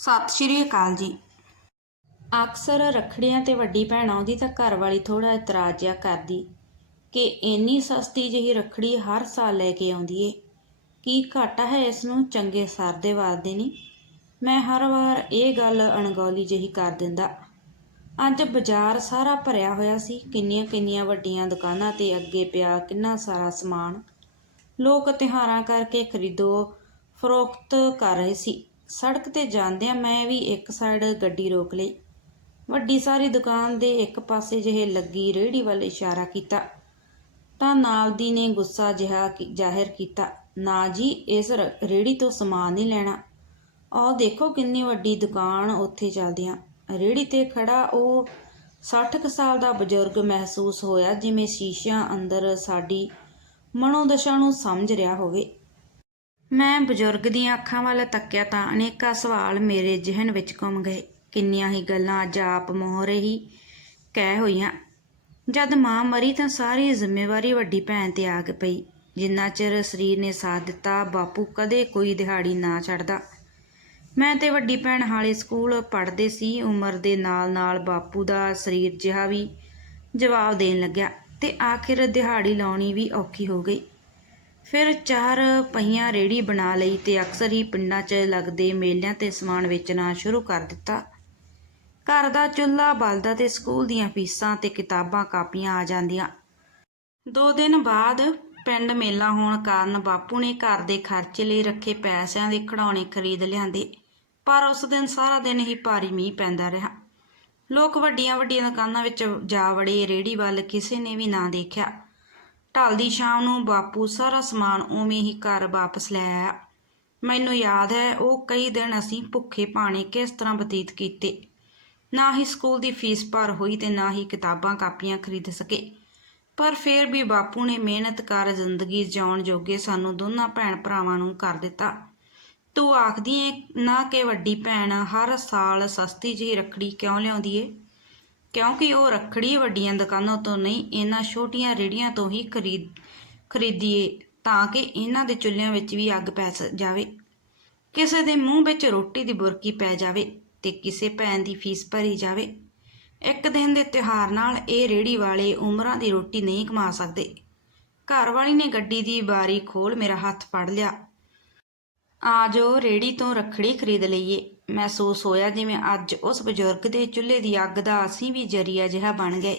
ਸਤਿ ਸ਼੍ਰੀ ਅਕਾਲ ਜੀ। ਅਕਸਰ ਰੱਖੜੀਆਂ ਤੇ ਵੱਡੀ ਭੈਣ ਆਉਂਦੀ ਤਾਂ ਘਰ ਵਾਲੀ ਥੋੜਾ ਇਤਰਾਜ਼ ਕਰਦੀ ਕਿ ਇੰਨੀ ਸਸਤੀ ਜਿਹੀ ਰੱਖੜੀ ਹਰ ਸਾਲ ਲੈ ਕੇ ਆਉਂਦੀ ਏ। ਕੀ ਘਾਟਾ ਹੈ ਇਸ ਨੂੰ ਚੰਗੇ ਸਰਦੇ ਵਾਦੇ ਨਹੀਂ? ਮੈਂ ਹਰ ਵਾਰ ਇਹ ਗੱਲ ਅਣਗੌਲੀ ਜਿਹੀ ਕਰ ਦਿੰਦਾ। ਅੱਜ ਬਾਜ਼ਾਰ ਸਾਰਾ ਭਰਿਆ ਹੋਇਆ ਸੀ, ਕਿੰਨੀਆਂ ਕਿੰਨੀਆਂ ਵੱਡੀਆਂ ਦੁਕਾਨਾਂ ਤੇ ਅੱਗੇ ਪਿਆ ਕਿੰਨਾ ਸਾਰਾ ਸਮਾਨ। ਲੋਕ ਤਿਉਹਾਰਾਂ ਕਰਕੇ ਖਰੀਦੋ, ਫਰੋਖਤ ਕਰ ਰਹੇ ਸੀ। ਸੜਕ ਤੇ ਜਾਂਦਿਆਂ ਮੈਂ ਵੀ ਇੱਕ ਸਾਈਡ ਗੱਡੀ ਰੋਕ ਲਈ। ਵੱਡੀ ਸਾਰੀ ਦੁਕਾਨ ਦੇ ਇੱਕ ਪਾਸੇ ਜਿਹੇ ਲੱਗੀ ਰੇਹੜੀ ਵੱਲ ਇਸ਼ਾਰਾ ਕੀਤਾ। ਤਾਂ ਨਾਲ ਦੀ ਨੇ ਗੁੱਸਾ ਜਿਹਾ ਜ਼ਾਹਿਰ ਕੀਤਾ, ਨਾ ਜੀ, ਇਸ ਰ- ਰੇਹੜੀ ਤੋਂ ਸਮਾਨ ਨਹੀਂ ਲੈਣਾ। ਆਹ ਦੇਖੋ ਕਿੰਨੀ ਵੱਡੀ ਦੁਕਾਨ ਉੱਥੇ ਚੱਲਦਿਆਂ। ਰੇਹੜੀ ਤੇ ਖੜਾ ਉਹ 60 ਕੁ ਸਾਲ ਦਾ ਬਜ਼ੁਰਗ ਮਹਿਸੂਸ ਹੋਇਆ ਜਿਵੇਂ ਸ਼ੀਸ਼ਿਆਂ ਅੰਦਰ ਸਾਡੀ ਮਨੋਦਸ਼ਾ ਨੂੰ ਸਮਝ ਰਿਹਾ ਹੋਵੇ। ਮੈਂ ਬਜ਼ੁਰਗ ਦੀਆਂ ਅੱਖਾਂ ਵੱਲ ਤੱਕਿਆ ਤਾਂ ਅਨੇਕਾਂ ਸਵਾਲ ਮੇਰੇ ਜ਼ਿਹਨ ਵਿੱਚ ਘੁੰਮ ਗਏ। ਕਿੰਨੀਆਂ ਹੀ ਗੱਲਾਂ ਜਾਪ ਮੋਹਰੇ ਹੀ ਕਹਿ ਹੋਈਆਂ। ਜਦ ਮਾਂ ਮਰੀ ਤਾਂ ਸਾਰੀ ਜ਼ਿੰਮੇਵਾਰੀ ਵੱਡੀ ਭੈਣ ਤੇ ਆ ਪਈ। ਜਿੰਨਾ ਚਿਰ ਸਰੀਰ ਨੇ ਸਾਥ ਦਿੱਤਾ, ਬਾਪੂ ਕਦੇ ਕੋਈ ਦਿਹਾੜੀ ਨਾ ਛੱਡਦਾ। ਮੈਂ ਤੇ ਵੱਡੀ ਭੈਣ ਹਾਲੇ ਸਕੂਲ ਪੜ੍ਹਦੇ ਸੀ, ਉਮਰ ਦੇ ਨਾਲ-ਨਾਲ ਬਾਪੂ ਦਾ ਸਰੀਰ ਜਿਹਾ ਵੀ ਜਵਾਬ ਦੇਣ ਲੱਗਿਆ ਤੇ ਆਖਿਰ ਦਿਹਾੜੀ ਲਾਉਣੀ ਵੀ ਔਖੀ ਹੋ ਗਈ। ਫਿਰ ਚਾਰ ਪਹੀਆਂ ਰੇੜੀ ਬਣਾ ਲਈ ਤੇ ਅਕਸਰ ਹੀ ਪਿੰਡਾਂ 'ਚ ਲੱਗਦੇ ਮੇਲਿਆਂ ਤੇ ਸਮਾਨ ਵੇਚਣਾ ਸ਼ੁਰੂ ਕਰ ਦਿੱਤਾ। ਘਰ ਦਾ ਚੁੱਲ੍ਹਾ, ਬਲਦਾ ਤੇ ਸਕੂਲ ਦੀਆਂ ਫੀਸਾਂ ਤੇ ਕਿਤਾਬਾਂ, ਕਾਪੀਆਂ ਆ ਜਾਂਦੀਆਂ। ਦੋ ਦਿਨ ਬਾਅਦ ਪਿੰਡ ਮੇਲਾ ਹੋਣ ਕਾਰਨ ਬਾਪੂ ਨੇ ਘਰ ਦੇ ਖਰਚੇ ਲਈ ਰੱਖੇ ਪੈਸਿਆਂ ਦੇ ਖਿਡੌਣੇ ਖਰੀਦ ਲਿਆਂਦੇ, ਪਰ ਉਸ ਦਿਨ ਸਾਰਾ ਦਿਨ ਹੀ ਭਾਰੀ ਮੀਂਹ ਪੈਂਦਾ ਰਿਹਾ। ਲੋਕ ਵੱਡੀਆਂ ਵੱਡੀਆਂ ਦੁਕਾਨਾਂ ਵਿੱਚ ਜਾ ਵੜੇ ਰੇੜੀ ਵੱਲ ਕਿਸੇ ਨੇ ਵੀ ਨਾ ਦੇਖਿਆ। ਢਲਦੀ ਸ਼ਾਮ ਨੂੰ ਬਾਪੂ ਸਾਰਾ ਸਮਾਨ ਉਵੇਂ ਹੀ ਘਰ ਵਾਪਸ ਲੈ ਆਇਆ। ਮੈਨੂੰ ਯਾਦ ਹੈ, ਉਹ ਕਈ ਦਿਨ ਅਸੀਂ ਭੁੱਖੇ ਪਾਣੇ ਕਿਸ ਤਰ੍ਹਾਂ ਬਤੀਤ ਕੀਤੇ। ਨਾ ਹੀ ਸਕੂਲ ਦੀ ਫੀਸ ਭਰ ਹੋਈ ਤੇ ਨਾ ਹੀ ਕਿਤਾਬਾਂ ਕਾਪੀਆਂ ਖਰੀਦ ਸਕੇ। ਪਰ ਫਿਰ ਵੀ ਬਾਪੂ ਨੇ ਮਿਹਨਤ ਕਰ ਜ਼ਿੰਦਗੀ ਜਿਉਣ ਜੋਗੇ ਸਾਨੂੰ ਦੋਨਾਂ ਭੈਣ ਭਰਾਵਾਂ ਨੂੰ ਕਰ ਦਿੱਤਾ। ਤੂੰ ਆਖਦੀ ਏ, ਨਾ ਕਿ ਵੱਡੀ ਭੈਣ, ਹਰ ਸਾਲ ਸਸਤੀ ਜਿਹੀ ਰੱਖੜੀ ਕਿਉਂ ਲਿਆਉਂਦੀ ਏ? ਕਿਉਂਕਿ ਉਹ ਰੱਖੜੀ ਵੱਡੀਆਂ ਦੁਕਾਨਾਂ ਤੋਂ ਨਹੀਂ, ਇਹਨਾਂ ਛੋਟੀਆਂ ਰੇੜੀਆਂ ਤੋਂ ਹੀ ਖਰੀਦ, ਖਰੀਦੀਏ, ਤਾਂ ਕਿ ਇਹਨਾਂ ਦੇ ਚੁੱਲ੍ਹਿਆਂ ਵਿੱਚ ਵੀ ਅੱਗ ਪੈ ਜਾਵੇ। ਕਿਸੇ ਦੇ ਮੂੰਹ ਵਿੱਚ ਰੋਟੀ ਦੀ ਬੁਰਕੀ ਪੈ ਜਾਵੇ ਤੇ ਕਿਸੇ ਭੈਣ ਦੀ ਫੀਸ ਭਰੀ ਜਾਵੇ। ਇੱਕ ਦਿਨ ਦੇ ਤਿਉਹਾਰ ਨਾਲ ਇਹ ਰੇੜੀ ਵਾਲੇ ਉਮਰਾਂ ਦੀ ਰੋਟੀ ਨਹੀਂ ਕਮਾ ਸਕਦੇ। ਘਰ ਵਾਲੀ ਨੇ ਗੱਡੀ ਦੀ ਬਾਰੀ ਖੋਲ ਮੇਰਾ ਹੱਥ ਫੜ ਲਿਆ। ਆ ਜੋ ਰੇੜੀ ਤੋਂ ਰੱਖੜੀ ਖਰੀਦ ਲਈਏ। ਮਹਿਸੂਸ ਹੋਇਆ ਜਿਵੇਂ ਅੱਜ ਉਸ ਬਜ਼ੁਰਗ ਦੇ ਚੁੱਲ੍ਹੇ ਦੀ ਅੱਗ ਦਾ ਅਸੀਂ ਵੀ ਜਰੀਆ ਜਿਹਾ ਬਣ ਗਏ।